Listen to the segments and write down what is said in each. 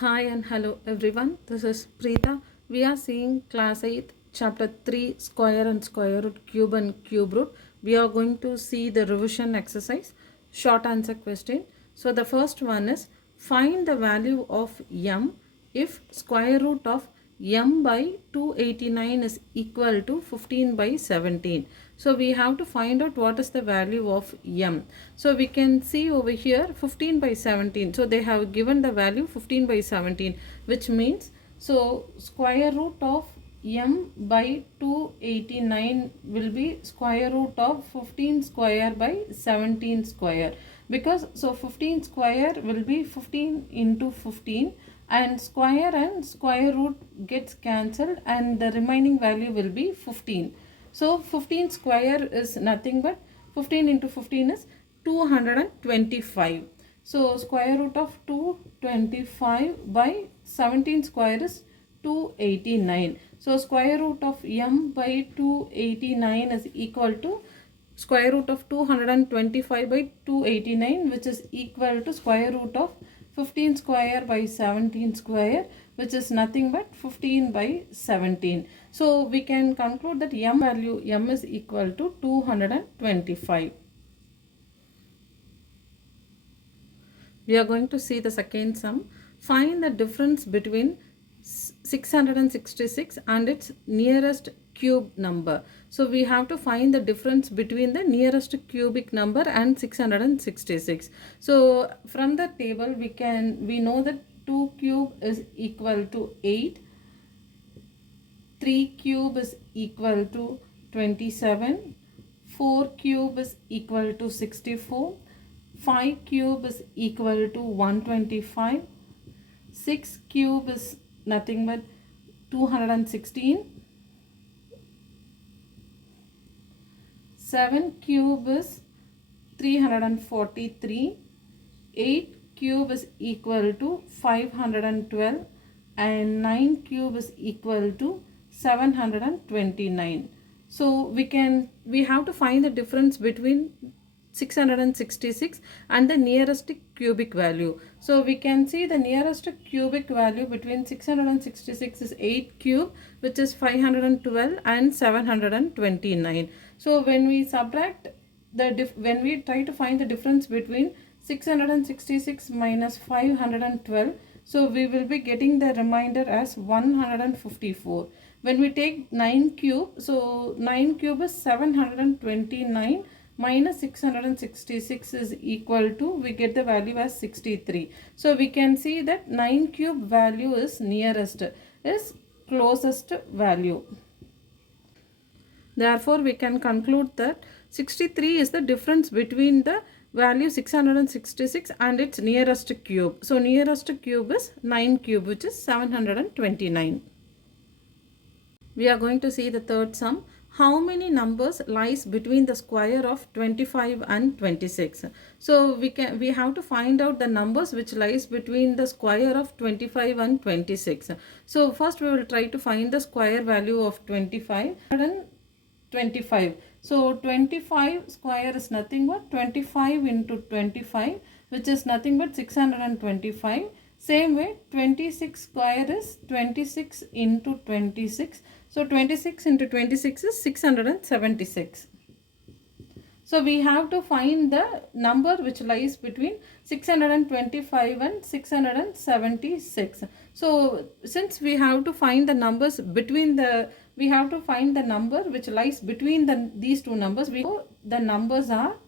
Hi and hello everyone. This is Preeta. We are seeing class 8 chapter 3 square and square root, cube and cube root. We are going to see the revision exercise, short answer question. So the first one is find the value of m if square root of m by 289 is equal to 15 by 17. So we have to find out what is the value of m. So we can see over here 15 by 17. So they have given the value 15 by 17, which means so square root of m by 289 will be square root of 15 square by 17 square, because so 15 square will be 15 into 15 and square root gets cancelled and the remaining value will be 15. So 15 square is nothing but 15 into 15 is 225. So square root of 225 by 17 square is 289. So square root of m by 289 is equal to square root of 225 by 289, which is equal to square root of 15 square by 17 square, which is nothing but 15 by 17. So we can conclude that m value m is equal to 225. We are going to see the second sum. Find the difference between 666 and its nearest cube number. So we have to find the difference between the nearest cubic number and 666. So from the table we know that 2 cube is equal to 8, 3 cube is equal to 27, 4 cube is equal to 64, 5 cube is equal to 125, 6 cube is nothing but 216, 7 cube is 343, 8 cube is equal to 512 and 9 cube is equal to 729. So we have to find the difference between 666 and the nearest cubic value. So we can see the nearest cubic value between 666 is 8 cube, which is 512 and 729. So when we subtract when we try to find the difference between 666 minus 512, so we will be getting the remainder as 154. When we take 9 cube, so 9 cube is 729 minus 666 is equal to, we get the value as 63. So we can see that 9 cube value is nearest, is closest value. Therefore we can conclude that 63 is the difference between the value 666 and its nearest cube. So nearest cube is 9 cube, which is 729. We are going to see the third sum. How many numbers lies between the square of 25 and 26? So we have to find out the numbers which lies between the square of 25 and 26. So first we will try to find the square value of 25 and 25. So 25 square is nothing but 25 into 25, which is nothing but 625. Same way 26 square is 26 into 26. So 26 into 26 is 676. So we have to find the number which lies between 625 and 676. So since we have to find the numbers between we have to find the number which lies between these two numbers. The numbers are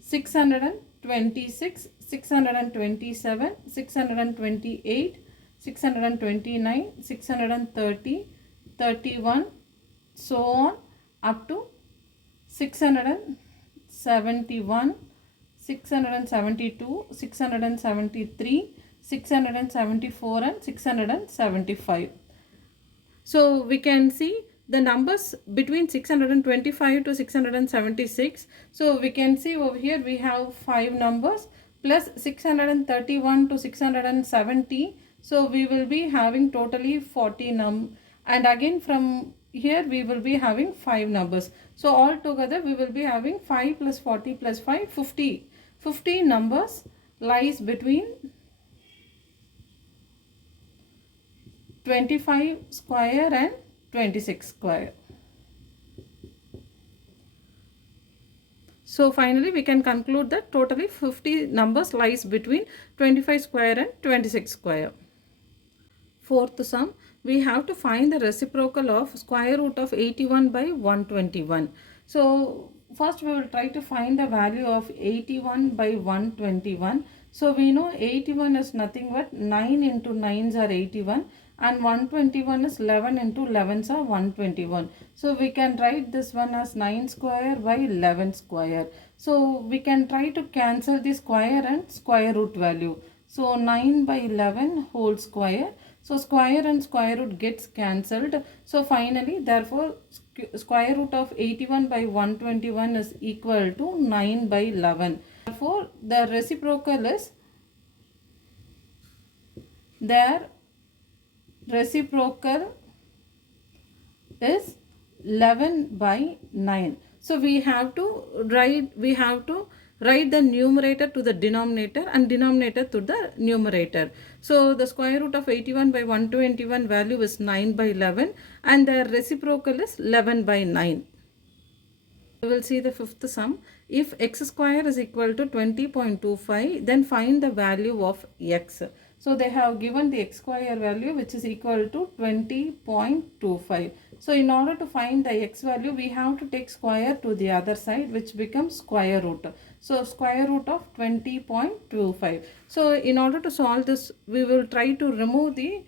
626, 627, 628, 629, 630, 31, so on up to 671, 672, 673, 674 and 675. So we can see the numbers between 625 to 676. So we can see over here we have 5 numbers plus 631 to 670. So we will be having totally 40 and again from here we will be having 5 numbers. So all together we will be having 5 plus 40 plus 5, 50. 50 numbers lies between 25 square and 26 square. So finally we can conclude that totally 50 numbers lies between 25 square and 26 square. Fourth sum, we have to find the reciprocal of square root of 81 by 121. So first we will try to find the value of 81 by 121. So we know 81 is nothing but 9 into 9s are 81 and 121 is 11 into 11s are 121. So we can write this one as 9 square by 11 square. So we can try to cancel the square and square root value. So 9 by 11 whole square. So square and square root gets cancelled. So finally, therefore, square root of 81 by 121 is equal to 9 by 11. Therefore, the reciprocal is their reciprocal is 11 by 9. So we have to write the numerator to the denominator and denominator to the numerator. So the square root of 81 by 121 value is 9 by 11 and the reciprocal is 11 by 9. We will see the fifth sum. If x square is equal to 20.25, then find the value of x. So they have given the x square value which is equal to 20.25. So in order to find the x value, we have to take square to the other side, which becomes square root. So square root of 20.25. So in order to solve this, we will try to remove the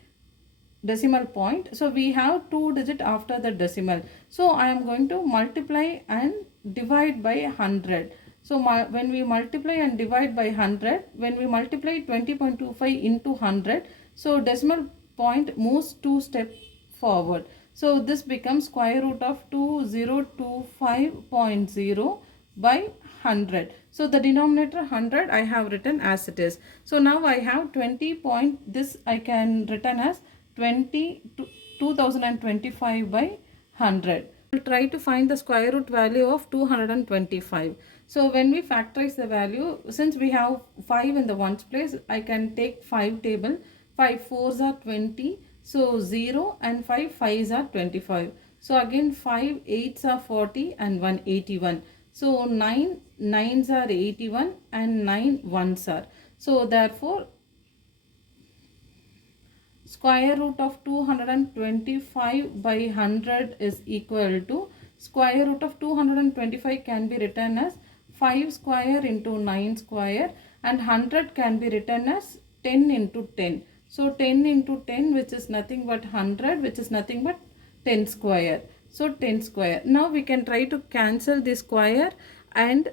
decimal point. So we have 2 digit after the decimal. So I am going to multiply and divide by 100. So when we multiply and divide by 100, when we multiply 20.25 into 100, so decimal point moves 2 steps forward. So this becomes square root of 2025.0 by 100. So the denominator 100 I have written as it is. So now I have 20 point, this I can written as 2025 by 100. We'll try to find the square root value of 225. So when we factorize the value, since we have 5 in the ones place, I can take 5 table. 5 4s are 20. So 0 and 5 5s are 25. So again 5 8s are 40 and 1 81. So 9 9s are 81 and 9 1s are. So therefore square root of 225 by 100 is equal to square root of 225 can be written as 5 square into 9 square and 100 can be written as 10 into 10. So 10 into 10 which is nothing but 100 which is nothing but 10 square. So 10 square. Now we can try to cancel the square and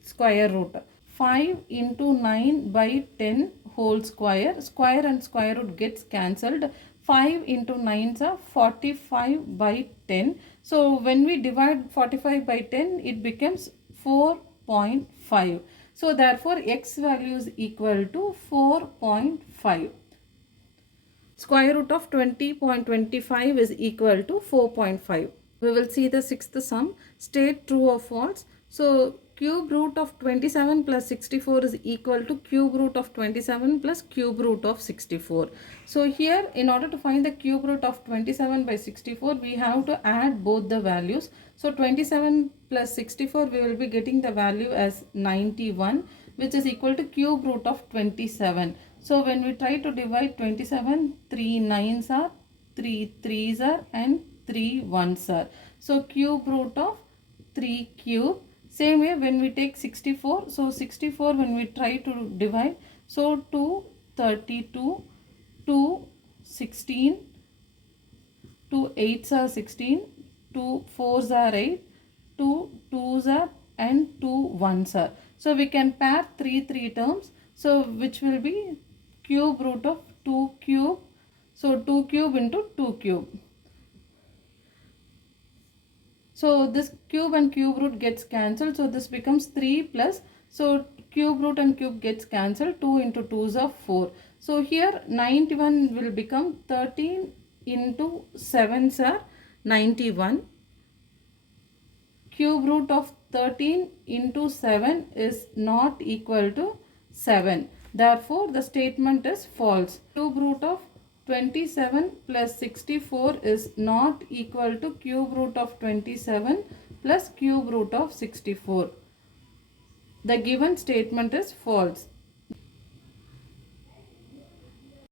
square root. 5 into 9 by 10 whole square. Square and square root gets cancelled. 5 into 9s are 45 by 10. So when we divide 45 by 10, it becomes 4.5. So therefore x value is equal to 4.5. Square root of 20.25 is equal to 4.5. We will see the sixth sum. State true or false. So cube root of 27 plus 64 is equal to cube root of 27 plus cube root of 64. So here in order to find the cube root of 27 by 64, we have to add both the values. So 27 plus 64 we will be getting the value as 91, which is equal to cube root of 27. So when we try to divide 27, 3 9s are, 3 3s are and 3 1s are. So cube root of 3 cube. Same way when we take 64, so 64 when we try to divide, so 2 32, 2 16, 2 8s are 16, 2 4s are 8, 2 2s are and 2 1s are. So we can pair 3 terms, so which will be cube root of 2 cube, so 2 cube into 2 cube. So this cube and cube root gets cancelled. So this becomes 3 plus. So cube root and cube gets cancelled. 2 into 2s are 4. So here 91 will become 13 into 7s are 91. cube root of 13 into 7 is not equal to 7. Therefore, the statement is false. Cube root of 27 plus 64 is not equal to cube root of 27 plus cube root of 64. The given statement is false.